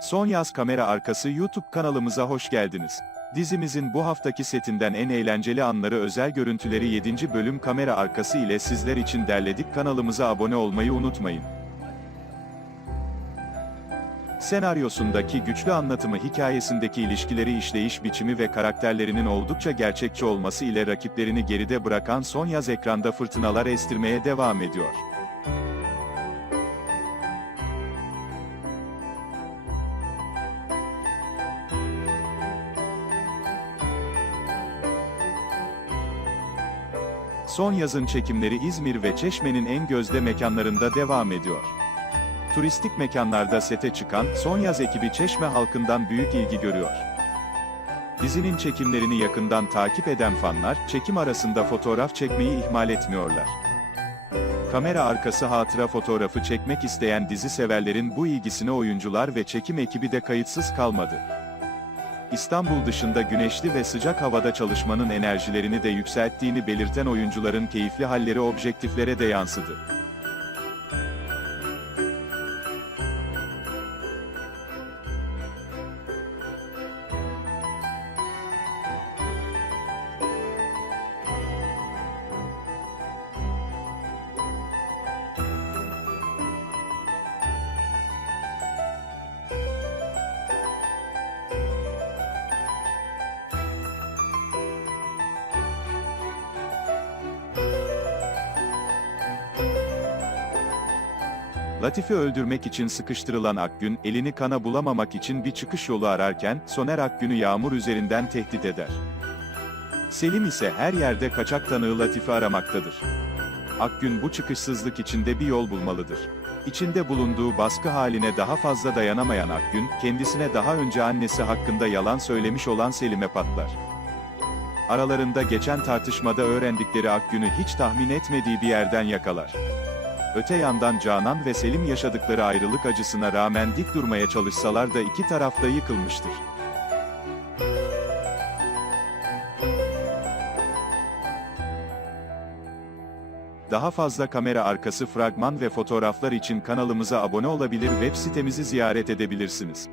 Son Yaz Kamera Arkası YouTube kanalımıza hoş geldiniz. Dizimizin bu haftaki setinden en eğlenceli anları özel görüntüleri 7. bölüm kamera arkası ile sizler için derledik kanalımıza abone olmayı unutmayın. Senaryosundaki güçlü anlatımı hikayesindeki ilişkileri işleyiş biçimi ve karakterlerinin oldukça gerçekçi olması ile rakiplerini geride bırakan Son Yaz ekranda fırtınalar estirmeye devam ediyor. Son yazın çekimleri İzmir ve Çeşme'nin en gözde mekanlarında devam ediyor. Turistik mekanlarda sete çıkan Son Yaz ekibi Çeşme halkından büyük ilgi görüyor. Dizinin çekimlerini yakından takip eden fanlar, çekim arasında fotoğraf çekmeyi ihmal etmiyorlar. Kamera arkası hatıra fotoğrafı çekmek isteyen dizi severlerin bu ilgisine oyuncular ve çekim ekibi de kayıtsız kalmadı. İstanbul dışında güneşli ve sıcak havada çalışmanın enerjilerini de yükselttiğini belirten oyuncuların keyifli halleri objektiflere de yansıdı. Latifi öldürmek için sıkıştırılan Akgün, elini kana bulamamak için bir çıkış yolu ararken, Soner Akgün'ü Yağmur üzerinden tehdit eder. Selim ise her yerde kaçak tanığı Latifi aramaktadır. Akgün bu çıkışsızlık içinde bir yol bulmalıdır. İçinde bulunduğu baskı haline daha fazla dayanamayan Akgün, kendisine daha önce annesi hakkında yalan söylemiş olan Selim'e patlar. Aralarında geçen tartışmada öğrendikleri Akgün'ü hiç tahmin etmediği bir yerden yakalar. Öte yandan Canan ve Selim yaşadıkları ayrılık acısına rağmen dik durmaya çalışsalar da iki taraf da yıkılmıştır. Daha fazla kamera arkası fragman ve fotoğraflar için kanalımıza abone olabilir web sitemizi ziyaret edebilirsiniz.